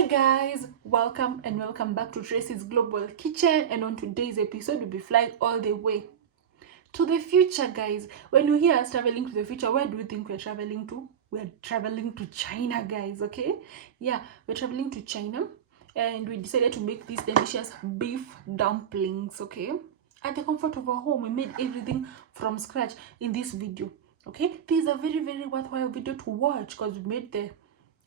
Hi guys, welcome back to Tracy's Global Kitchen, and on today's episode we'll be flying all the way to the future, guys. When you hear us traveling to the future, where do you think we're traveling to? We're traveling to China, guys. Okay, yeah, we're traveling to China, and we decided to make these delicious beef dumplings. Okay, at the comfort of our home, we made everything from scratch in this video. Okay, this is a very worthwhile video to watch because we made the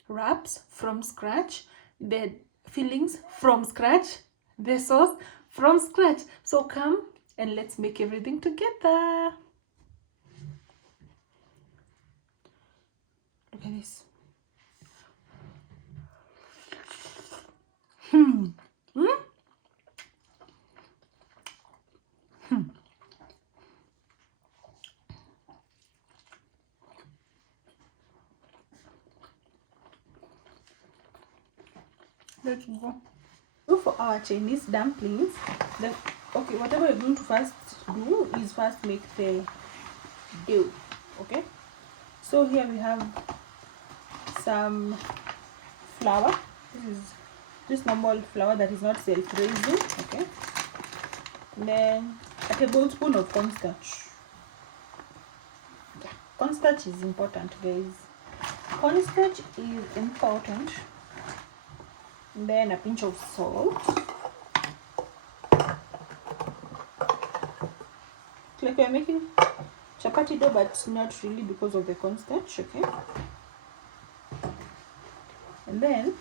wraps from scratch, the fillings from scratch, the sauce from scratch. So come and let's make everything together. Look at this. Let's go. So for our Chinese dumplings, okay, whatever you're going to first do is first make the dough. Okay, so here we have some flour. This is just normal flour that is not self-raising. Okay, and then a tablespoon of cornstarch. Yeah, cornstarch is important, guys. Cornstarch is important. And then a pinch of salt. It's like we're making chapati dough, but not really because of the cornstarch. Okay, and then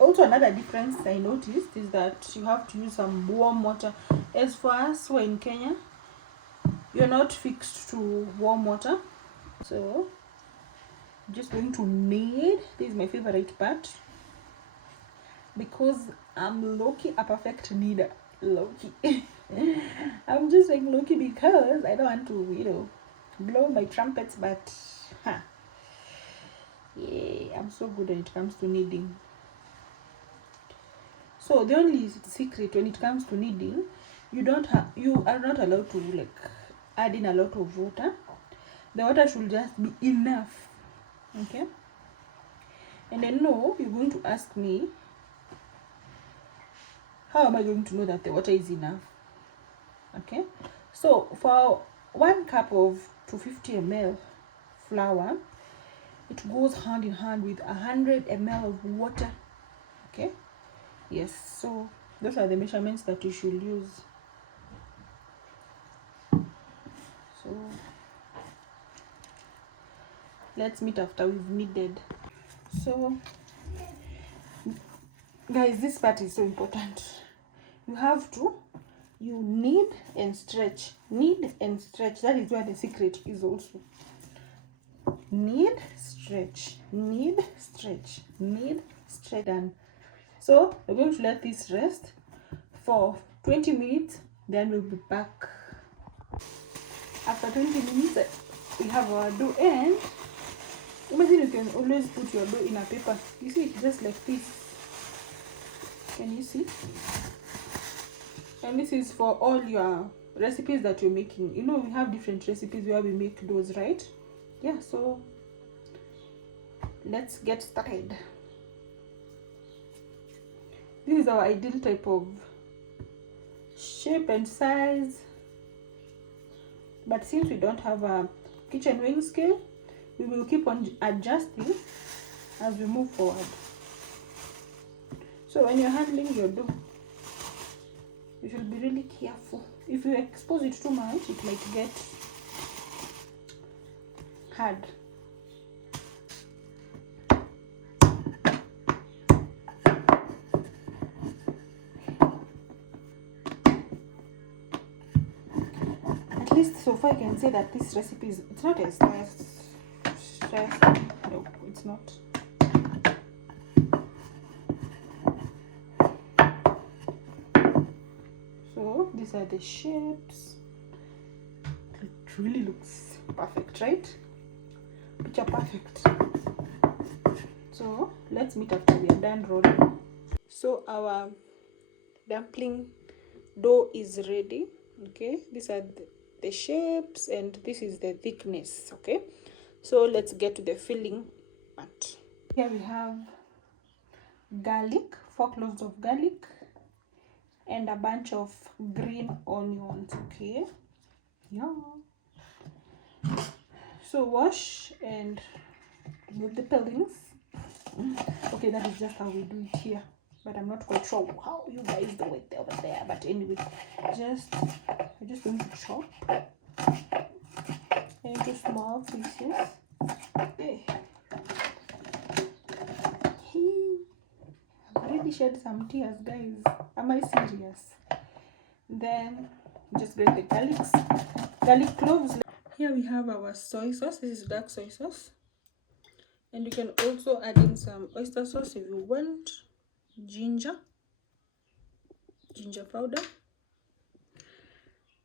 also another difference I noticed is that you have to use some warm water. As for us, we're in Kenya, you're not fixed to warm water, so I'm just going to knead. This is my favorite part because I'm low-key a perfect kneader. Low-key. I'm just like low-key because I don't want to, blow my trumpets, but yeah, I'm so good when it comes to kneading. So the only secret when it comes to kneading, you are not allowed to like add in a lot of water. The water should just be enough. Okay, and I know you're going to ask me, how am I going to know that the water is enough? Okay, so for 1 cup of 250 ml flour, it goes hand in hand with 100 ml of water. Okay, yes, so those are the measurements that you should use. So let's meet after we've kneaded. So guys, this part is so important. You knead and stretch. Knead and stretch. That is where the secret is also. Knead, stretch, knead, stretch, knead, stretch, done. So we're going to let this rest for 20 minutes, then we'll be back. After 20 minutes, we have our dough, and imagine you can always put your dough in a paper. You see, just like this. Can you see? And this is for all your recipes that you're making. We have different recipes where we make doughs, right? Yeah, so let's get started. This is our ideal type of shape and size, but since we don't have a kitchen weighing scale, we will keep on adjusting as we move forward. So when you're handling your dough, you should be really careful. If you expose it too much, it might get hard. At least so far I can say that this recipe it's not as stressful. No, it's not. So these are the shapes. It really looks perfect, right? Picture perfect. So let's meet after we are done rolling. So our dumpling dough is ready. Okay, these are the shapes and this is the thickness. Okay, so let's get to the filling part. Here we have garlic, 4 cloves of garlic, and a bunch of green onions. Okay, yeah. So wash and remove the peelings. Okay, that is just how we do it here, but I'm not quite sure how you guys do it over there. But anyway, I'm just going to chop into small pieces. Okay. I've already shed some tears, guys. Am I serious? Then just grate the garlic cloves. Here we have our soy sauce. This is dark soy sauce, and you can also add in some oyster sauce if you want. Ginger powder,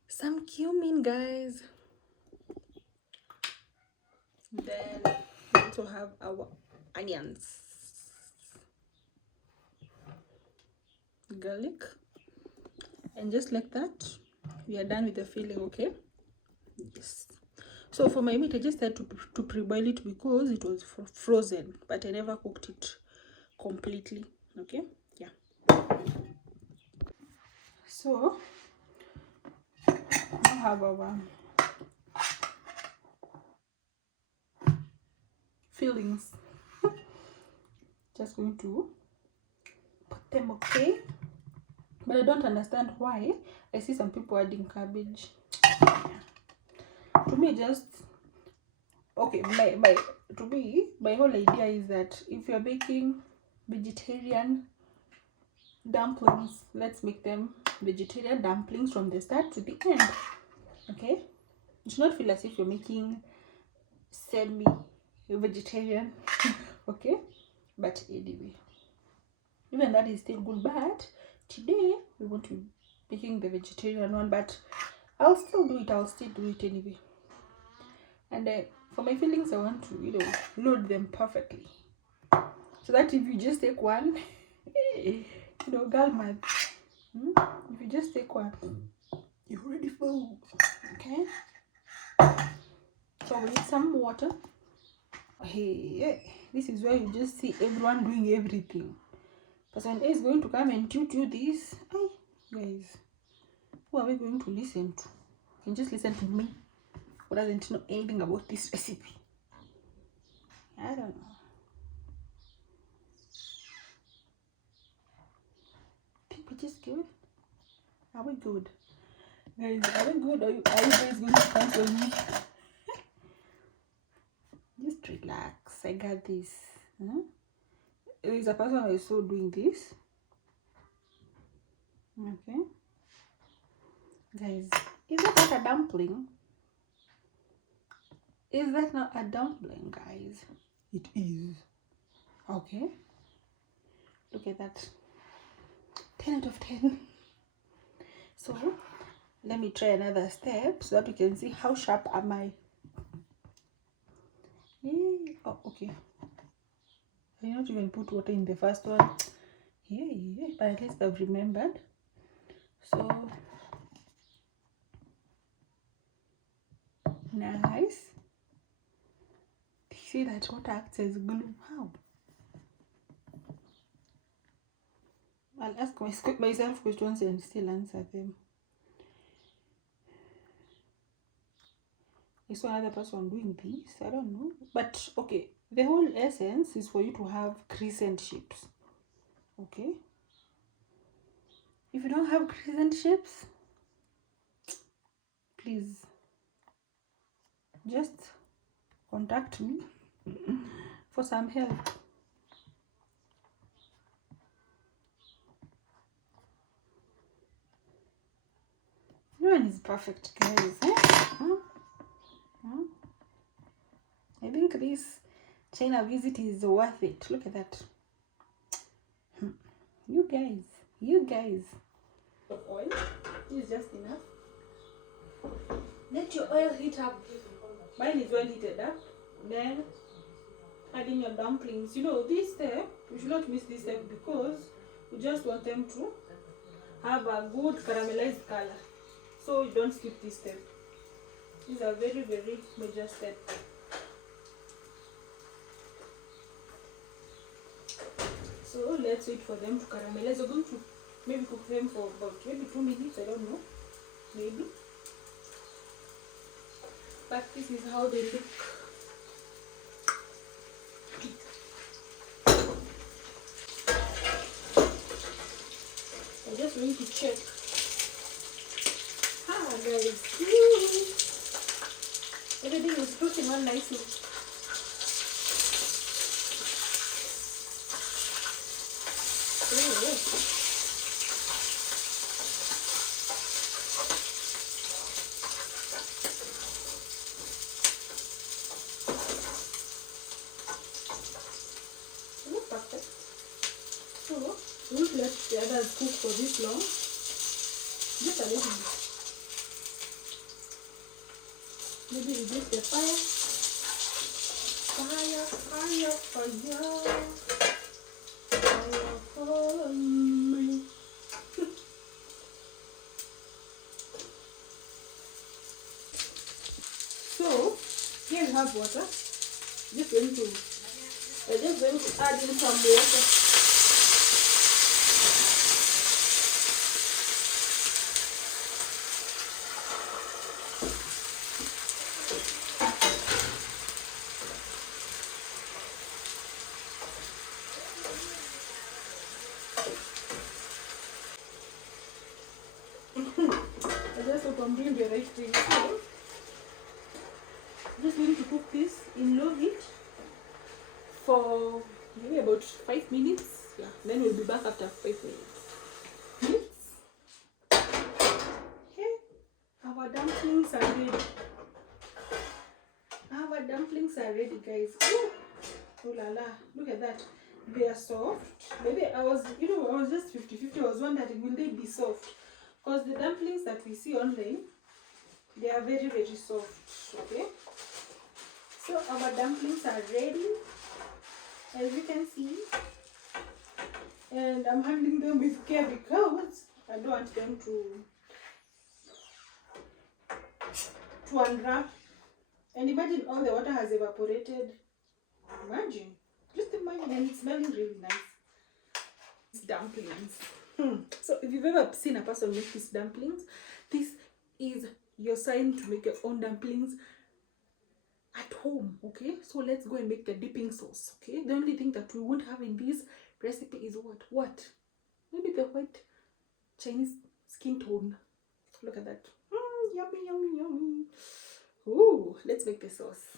some cumin, guys. Then we also have our onions, garlic, and just like that we are done with the filling. Okay, yes. So for my meat, I just had to pre-boil it because it was frozen, but I never cooked it completely. Okay, yeah. So we have our fillings. Just going to put them. Okay, but I don't understand why I see some people adding cabbage. To me, just okay, my whole idea is that if you're baking vegetarian dumplings, let's make them vegetarian dumplings from the start to the end. Okay, you should not feel as if you're making semi vegetarian. Okay, but anyway, even that is still good. But today we want to be making the vegetarian one, but I'll still do it anyway. And for my fillings, I want to load them perfectly, so that if you just take one girl math, if you just take one, you're already full. Okay, so we need some water. Hey, this is where you just see everyone doing everything. Person A is going to come and do this. Hey, guys, who are we going to listen to? You can just listen to me, who doesn't know anything about this recipe. I don't know. I think we're just good. Are we good? Guys, are we good? Are you guys going to cancel me? Just relax. I got this. There's a person I saw doing this. Okay. Guys, is that not a dumpling? Is that not a dumpling, guys? It is. Okay. Look at that. 10 out of 10. So, let me try another step so that you can see how sharp am I. Oh, okay. I did not even put water in the first one. Yeah, but at least I've remembered. So, nice. See that water acts as glue. How? I'll ask myself questions and still answer them. I saw another person doing this. I don't know. But, okay. The whole essence is for you to have crescent shapes. Okay? If you don't have crescent shapes, please just contact me for some help. No one is perfect, guys. I think this China visit is worth it. Look at that. You guys. Oil is just enough. Let your oil heat up. Mine is well heated up. Then add in your dumplings. This step, you should not miss this step because we just want them to have a good caramelized color. So you don't skip this step. This is a very, very major step. So So let's wait for them to caramelize. We're going to maybe cook them for about maybe 2 minutes, I don't know, maybe. But this is how they look. I'm just going to check. Guys, everything is cooking on nicely. Perfect. So we won't let the others cook for this long. Just a little bit. Maybe reduce the fire. Fire for me. So here we have water. We're just going to add in some water. I just hope I'm doing the right thing. So, just going to cook this in low heat for maybe about 5 minutes. Yeah, then we'll be back after 5 minutes. Okay, our dumplings are ready. Our dumplings are ready, guys. Ooh. Oh la la, look at that. They are soft. Maybe I was just 50-50. I was wondering, will they be soft? Because the dumplings that we see online, they are very, very soft. Okay, so our dumplings are ready, as you can see, and I'm handling them with care because I don't want them to unwrap. And imagine all the water has evaporated. Imagine, just imagine, and it's smelling really nice. It's dumplings. So if you've ever seen a person make these dumplings, this is your sign to make your own dumplings at home. Okay, so let's go and make the dipping sauce. Okay, the only thing that we won't have in this recipe is what maybe the white Chinese skin tone. Look at that. Yummy, yummy, yummy. Ooh, let's make the sauce.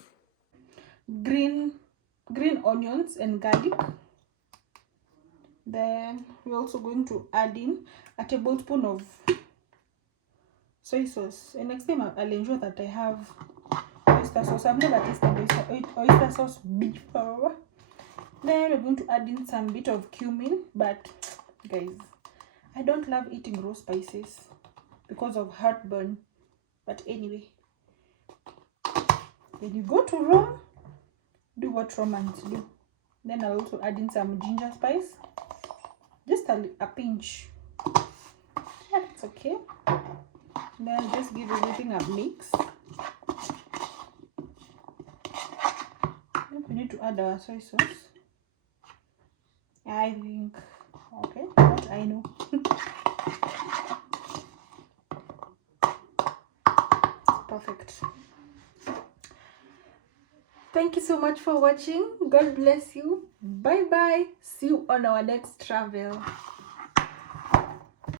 Green onions and garlic. Then we're also going to add in a tablespoon of soy sauce. And next time I'll ensure that I have oyster sauce. I've never tasted oyster sauce before. Then we're going to add in some bit of cumin, but guys, I don't love eating raw spices because of heartburn. But anyway, when you go to Rome, do what Romans do. Then I'll also add in some ginger spice, just a pinch. Yeah, that's okay. Then just give everything a mix. Then we need to add our soy sauce. I think, okay, what I know. Perfect. Thank you so much for watching. God bless you. Bye bye. See you on our next travel.